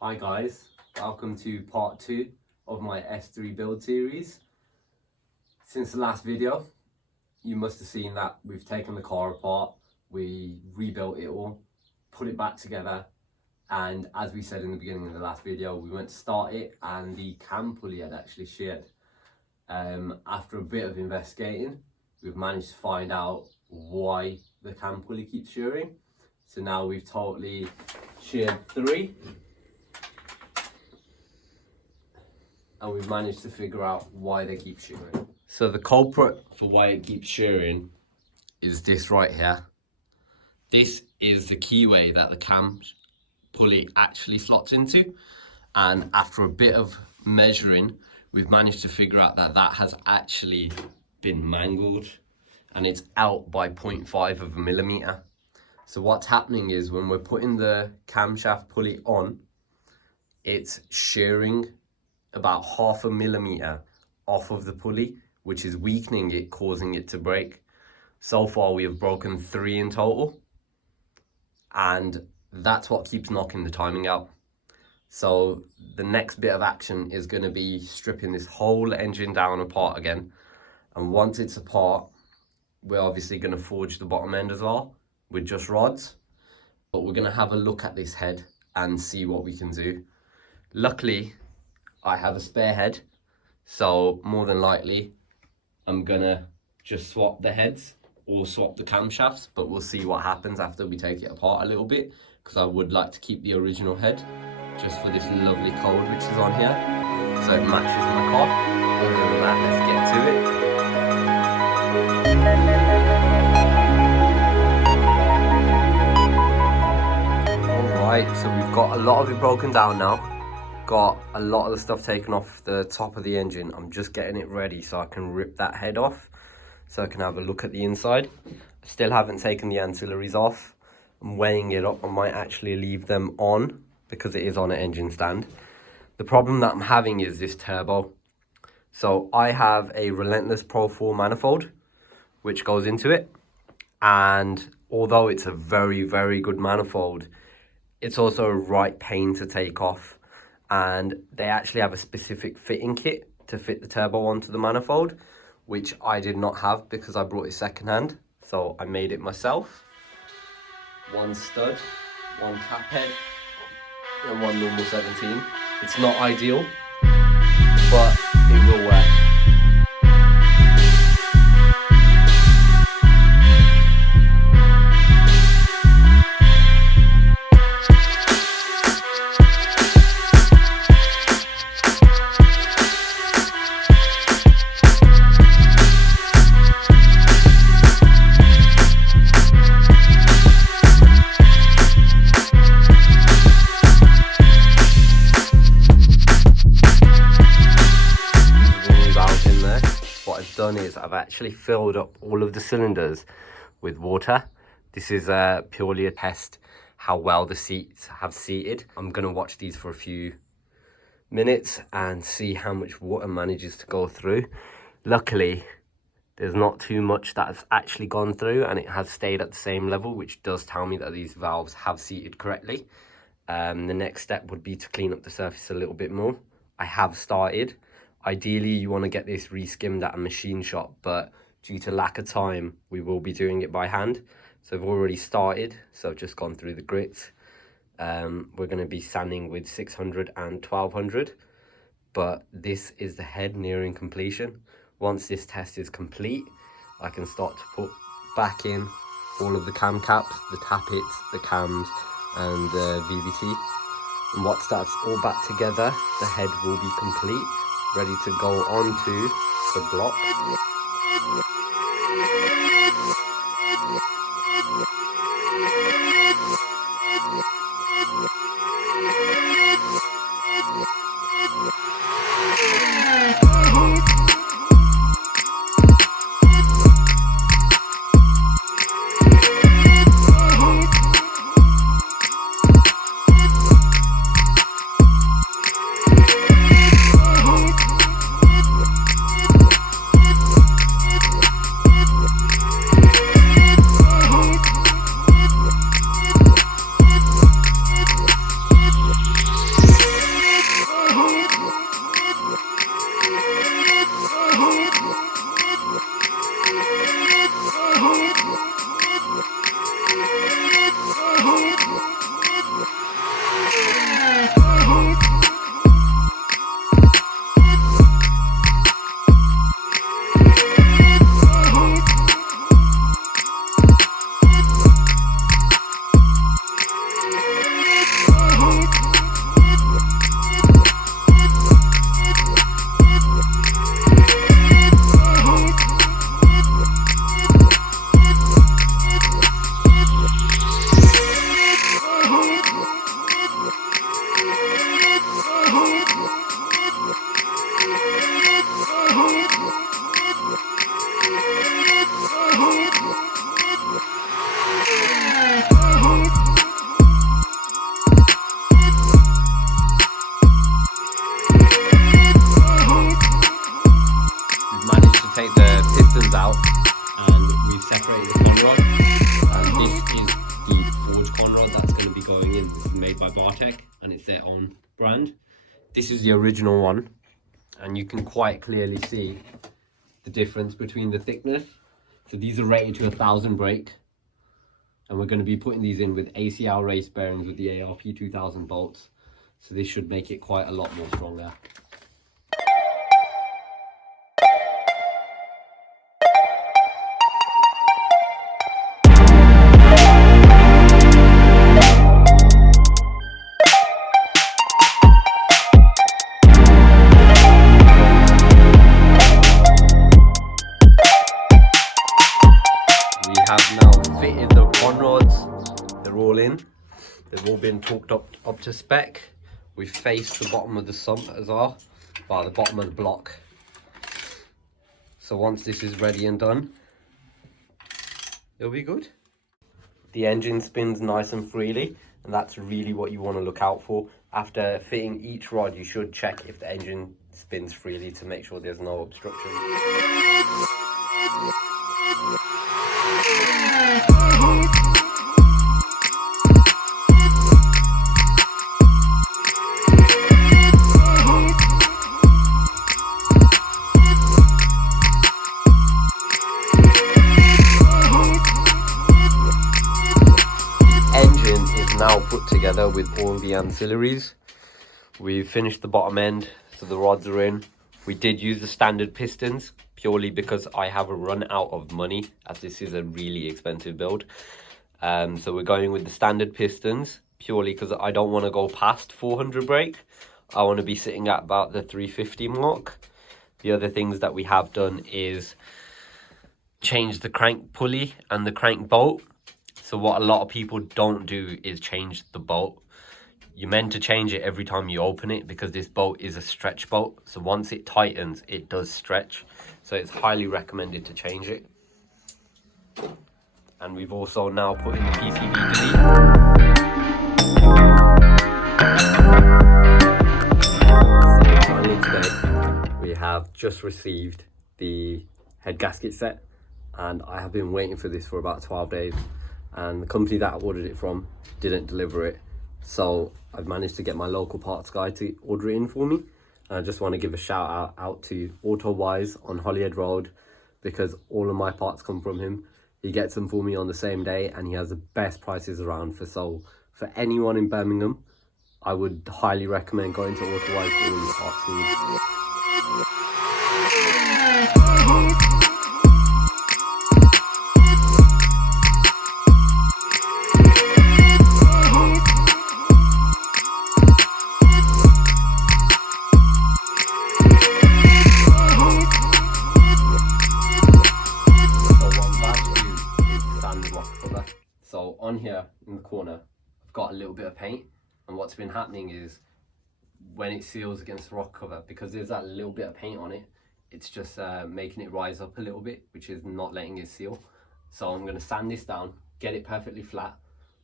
Hi guys, welcome to part 2 of my S3 build series. Since the last video, you must have seen that we've taken the car apart, we rebuilt it all, put it back together, and as we said in the beginning of the last video, we went to start it and the cam pulley had actually sheared. After a bit of investigating, we've managed to find out why the cam pulley keeps shearing. So now we've totally sheared 3. And we've managed to figure out why they keep shearing. So the culprit for why it keeps shearing is this right here. This is the keyway that the cam pulley actually slots into. And after a bit of measuring, we've managed to figure out that that has actually been mangled and it's out by 0.5 of a millimeter. So what's happening is when we're putting the camshaft pulley on, it's shearing about 0.5 millimeter off of the pulley, which is weakening it, causing it to break. So far we have broken 3 in total, and that's what keeps knocking the timing out. So the next bit of action is going to be stripping this whole engine down apart again, and once it's apart, we're obviously going to forge the bottom end as well with just rods, but we're going to have a look at this head and see what we can do. Luckily I have a spare head, so more than likely I'm gonna just swap the heads or swap the camshafts, but we'll see what happens after we take it apart a little bit, because I would like to keep the original head just for this lovely code which is on here, so it matches my car. Other than that, let's get to it. Alright, so we've got a lot of it broken down now. Got a lot of the stuff taken off the top of the engine. I'm just getting it ready so I can rip that head off so I can have a look at the inside. I still haven't taken the ancillaries off. I'm weighing it up. I might actually leave them on because it is on an engine stand. The problem that I'm having is this turbo. So I have a Relentless Pro 4 manifold which goes into it, and although it's a very, very good manifold, it's also a right pain to take off. And they actually have a specific fitting kit to fit the turbo onto the manifold, which I did not have because I brought it secondhand. So I made it myself. 1 stud, 1 cap head, and 1 normal 17. It's not ideal, but it will work. Is I've actually filled up all of the cylinders with water. This is purely a test how well the seats have seated. I'm going to watch these for a few minutes and see how much water manages to go through. Luckily there's not too much that's actually gone through, and it has stayed at the same level, which does tell me that these valves have seated correctly. The next step would be to clean up the surface a little bit more. I have started. Ideally, you want to get this re-skimmed at a machine shop, but due to lack of time, we will be doing it by hand. So I've already started, so I've just gone through the grits. We're going to be sanding with 600 and 1200, but this is the head nearing completion. Once this test is complete, I can start to put back in all of the cam caps, the tappets, the cams, and the VVT. And once that's all back together, the head will be complete, ready to go onto the block. and it's their own brand. This is the original one, and you can quite clearly see the difference between the thickness. So these are rated to 1000 brake, and we're going to be putting these in with ACL race bearings with the ARP 2000 bolts. So this should make it quite a lot more stronger. Have now fitted the run rods. They're all in. They've all been torqued up to spec. We've faced the bottom of the sump as well, by the bottom of the block. So once this is ready and done, it'll be good. The engine spins nice and freely, and that's really what you want to look out for. After fitting each rod, you should check if the engine spins freely to make sure there's no obstruction. Engine is now put together with all the ancillaries. We've finished the bottom end, so the rods are in. We did use the standard pistons purely because I have run out of money, as this is a really expensive build. So we're going with the standard pistons purely because I don't want to go past 400 brake. I want to be sitting at about the 350 mark. The other things that we have done is change the crank pulley and the crank bolt. So what a lot of people don't do is change the bolt. You're meant to change it every time you open it because this bolt is a stretch bolt. So once it tightens, it does stretch. So it's highly recommended to change it. And we've also now put in the PCB delete. So finally today, we have just received the head gasket set. And I have been waiting for this for about 12 days. And the company that I ordered it from didn't deliver it. So I've managed to get my local parts guy to order it in for me. And I just want to give a shout out to Autowise on Holyhead Road, because all of my parts come from him. He gets them for me on the same day, and he has the best prices around. So for anyone in Birmingham, I would highly recommend going to Autowise for all your parts needs. So on here in the corner, I've got a little bit of paint, and what's been happening is when it seals against the rock cover, because there's that little bit of paint on it, it's just making it rise up a little bit, which is not letting it seal. So I'm going to sand this down, get it perfectly flat.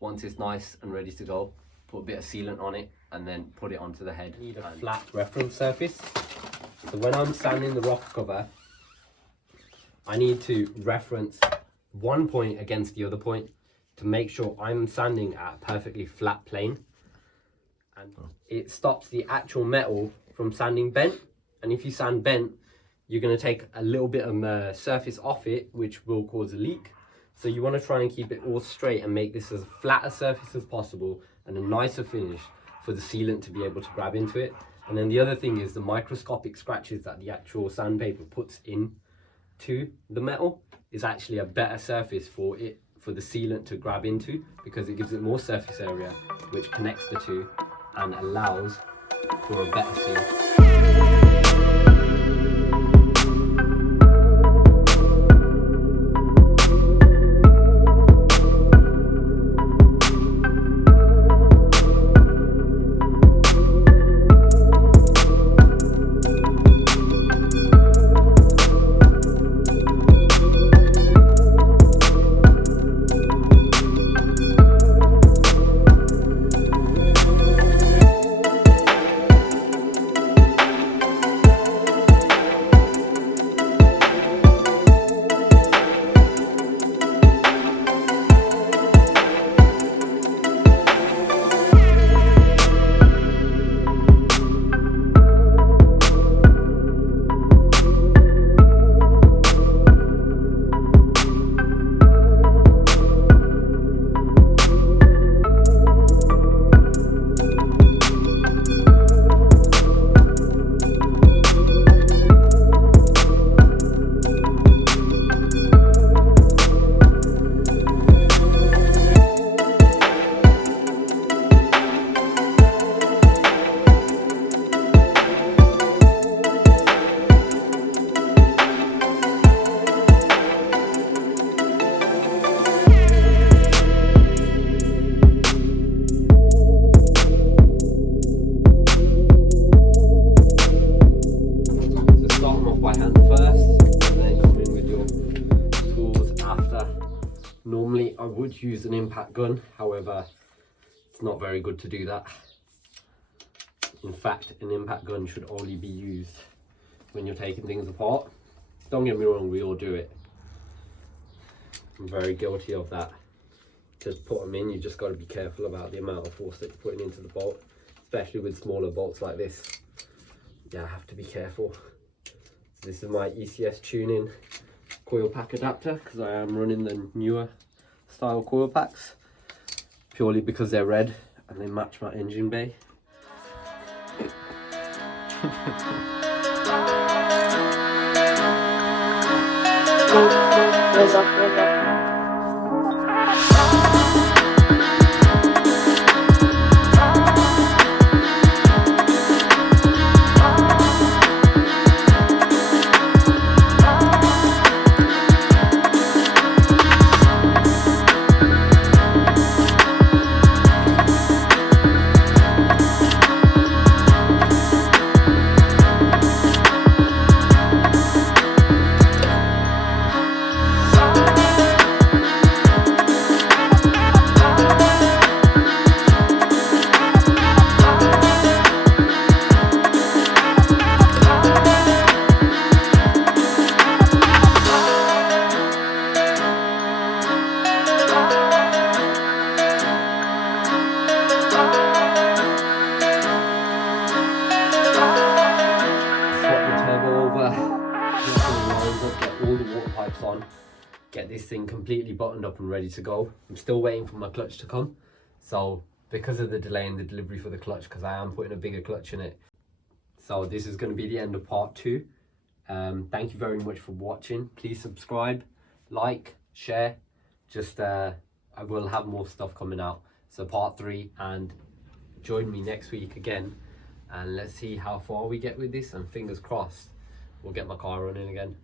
Once it's nice and ready to go, put a bit of sealant on it, and then put it onto the head. I need a flat reference surface. So when I'm sanding the rock cover, I need to reference one point against the other point to make sure I'm sanding at a perfectly flat plane, and it stops the actual metal from sanding bent. And if you sand bent, you're going to take a little bit of surface off it, which will cause a leak. So you want to try and keep it all straight and make this as flat a surface as possible and a nicer finish for the sealant to be able to grab into it. And then the other thing is the microscopic scratches that the actual sandpaper puts in to the metal is actually a better surface for the sealant to grab into, because it gives it more surface area, which connects the two and allows for a better seal. could use an impact gun, however, it's not very good to do that. In fact, an impact gun should only be used when you're taking things apart. Don't get me wrong, we all do it. I'm very guilty of that. To put them in, you just got to be careful about the amount of force that you're putting into the bolt, especially with smaller bolts like this. Yeah, I have to be careful. So this is my ECS tuning coil pack adapter, because I am running the newer style coil packs, purely because they're red and they match my engine bay. Wrizzle. On, get this thing completely buttoned up and ready to go. I'm still waiting for my clutch to come, so because of the delay in the delivery for the clutch, because I am putting a bigger clutch in it, so this is going to be the end of part 2. Thank you very much for watching. Please subscribe, like, share. Just I will have more stuff coming out, so part 3, and join me next week again, and let's see how far we get with this, and fingers crossed we'll get my car running again.